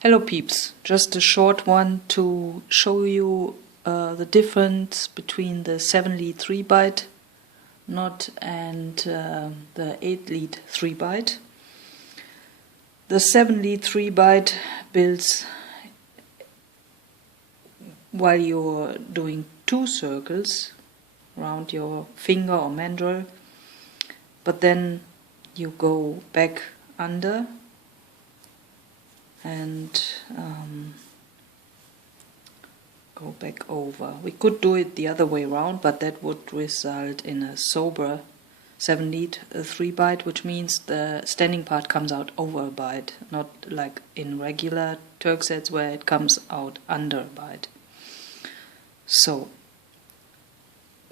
Hello peeps, just a short one to show you the difference between the 7-lead 3-byte knot and the 8-lead 3-byte. The 7-lead 3-byte builds while you're doing 2 circles around your finger or mandrel, but then you go back under and go back over. We could do it the other way around, but that would result in a sober 7-lead 3-byte, which means the standing part comes out over a byte, not like in regular turksheads where it comes out under a byte. So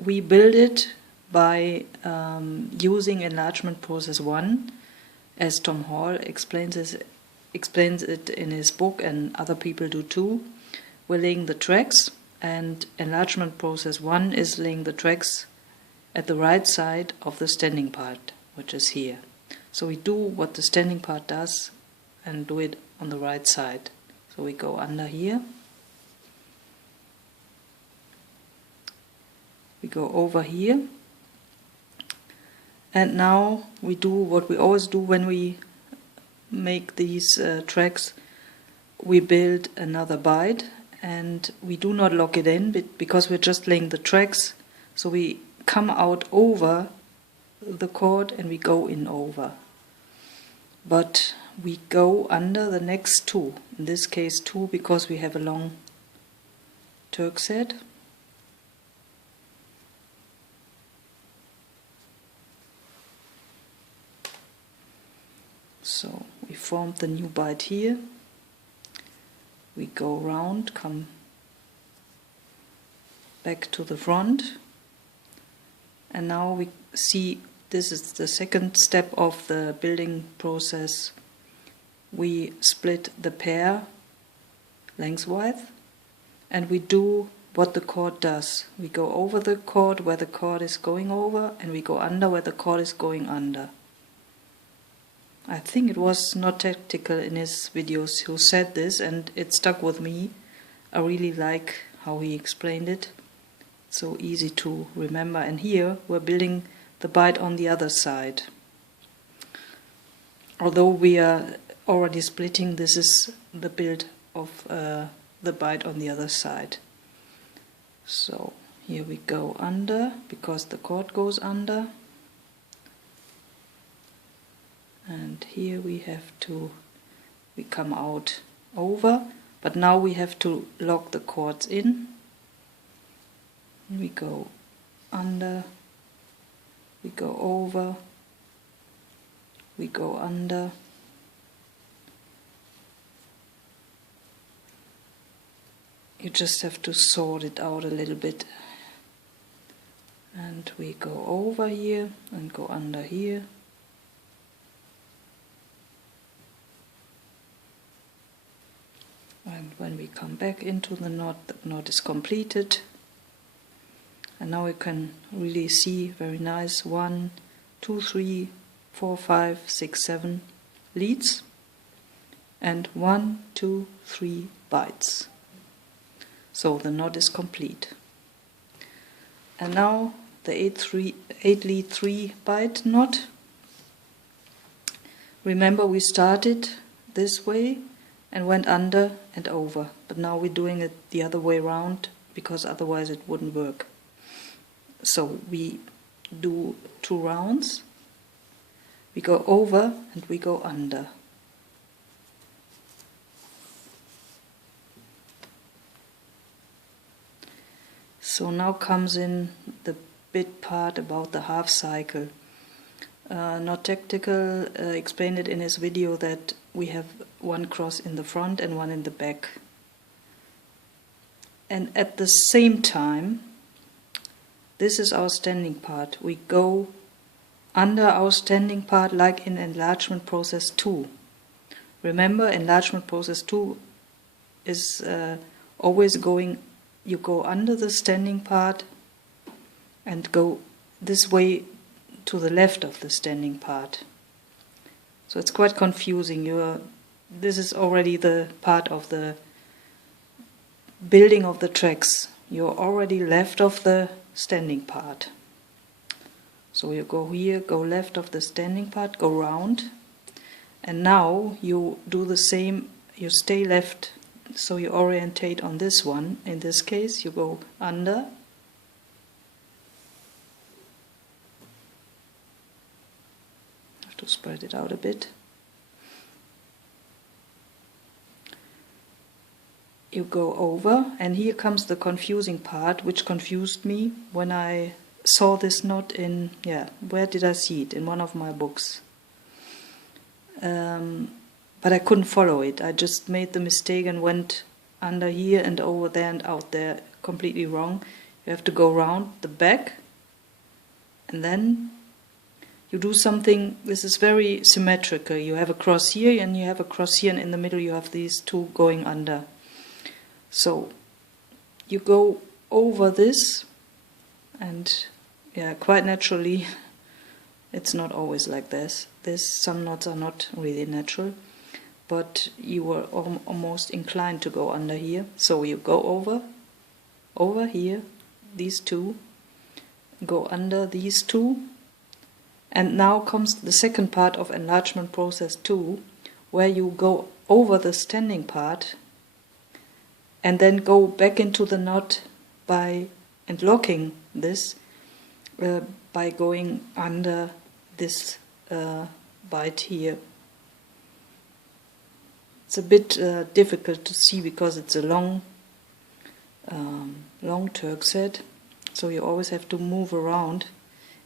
we build it by using enlargement process 1, as Tom Hall explains it in his book, and other people do too. We're laying the tracks, and enlargement process 1 is laying the tracks at the right side of the standing part, which is here. So we do what the standing part does and do it on the right side. So we go under here, we go over here, and now we do what we always do when we make these tracks. We build another byte, and we do not lock it in because we're just laying the tracks. So we come out over the chord and we go in over, but we go under the next 2, in this case 2 because we have a long turkshead. So we formed the new byte here, we go round, come back to the front, and now we see this is the second step of the building process. We split the pair lengthwise and we do what the chord does. We go over the chord where the chord is going over, and we go under where the chord is going under. I think it was Not Tactical in his videos who said this, and it stuck with me. I really like how he explained it. So easy to remember. And here we're building the byte on the other side. Although we are already splitting, this is the build of the byte on the other side. So here we go under because the chord goes under. And here we come out over, but now we have to lock the chords in. We go under, we go over, we go under, you just have to sort it out a little bit. And we go over here and go under here. And when we come back into the knot is completed. And now we can really see very nice 1, 2, 3, 4, 5, 6, 7 leads and 1, 2, 3 bytes. So the knot is complete. And now the 8-lead 3-byte knot. Remember, we started this way and went under and over, but now we're doing it the other way around because otherwise it wouldn't work. So we do 2 rounds, we go over and we go under. So now comes in the bit part about the half cycle. Not Tactical explained it in his video that we have 1 cross in the front and 1 in the back. And at the same time, this is our standing part. We go under our standing part like in enlargement process 2. Remember, enlargement process 2 is always going, you go under the standing part and go this way to the left of the standing part. So it's quite confusing. You're this is already the part of the building of the tracks. You're already left of the standing part. So you go here, go left of the standing part, go round, and now you do the same, you stay left, so you orientate on this one. In this case, you go under, have to spread it out a bit. You go over, and here comes the confusing part, which confused me when I saw this knot in, where did I see it? In one of my books. But I couldn't follow it. I just made the mistake and went under here and over there and out there, completely wrong. You have to go round the back, and then you do something. This is very symmetrical. You have a cross here and you have a cross here, and in the middle you have these two going under. So you go over this, and quite naturally, it's not always like this. Some knots are not really natural, but you were almost inclined to go under here. So you go over here, these two, go under these two, and now comes the second part of enlargement process 2, where you go over the standing part and then go back into the knot and locking this by going under this bite here. It's a bit difficult to see because it's a long Turk's head, so you always have to move around.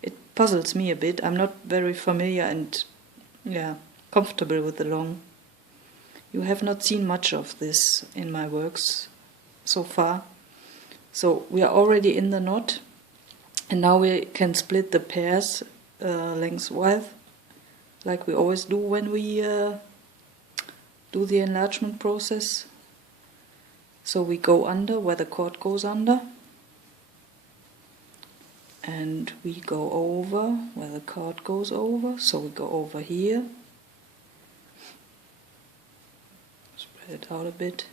It puzzles me a bit. I'm not very familiar and comfortable with the long. You have not seen much of this in my works so far. So we are already in the knot, and now we can split the pairs lengthwise, like we always do when we do the enlargement process. So we go under where the cord goes under, and we go over where the cord goes over. So we go over here, spread it out a bit,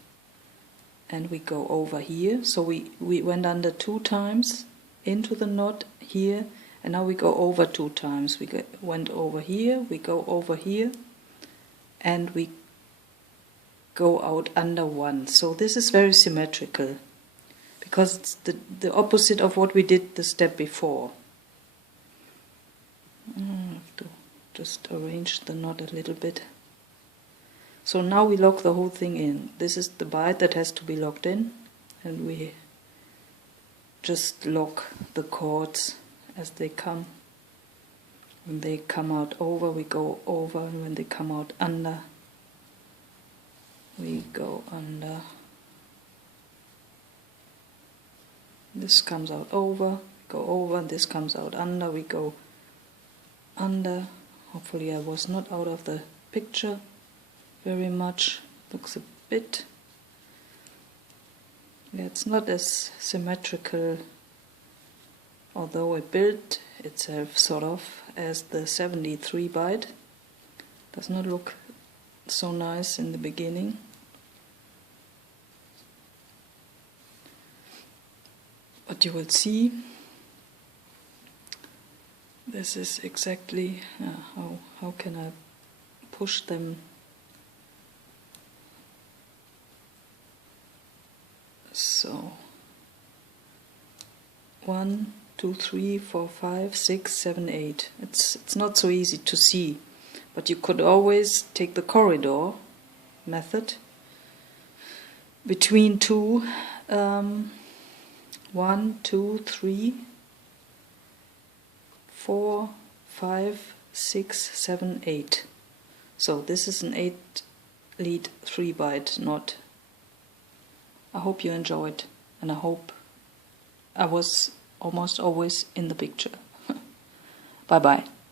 and we go over here. So we went under 2 times into the knot here, and now we go over 2 times. We went over here, we go over here, and we go out under 1. So this is very symmetrical, because it's the opposite of what we did the step before. I have to just arrange the knot a little bit. So now we lock the whole thing in. This is the bite that has to be locked in, and we just lock the cords as they come. When they come out over, we go over, and when they come out under, we go under. This comes out over, go over, and this comes out under, we go under. Hopefully I was not out of the picture very much. Looks a bit, it's not as symmetrical, although it built itself sort of as the 73 bite. Does not look so nice in the beginning. But you will see, this is exactly how can I push them. So 1, 2, 3, 4, 5, 6, 7, 8. It's not so easy to see, but you could always take the corridor method between 2. 1, 2, 3, 4, 5, 6, 7, 8. So this is an 8-lead 3-bite knot. I hope you enjoyed, and I hope I was almost always in the picture. Bye bye.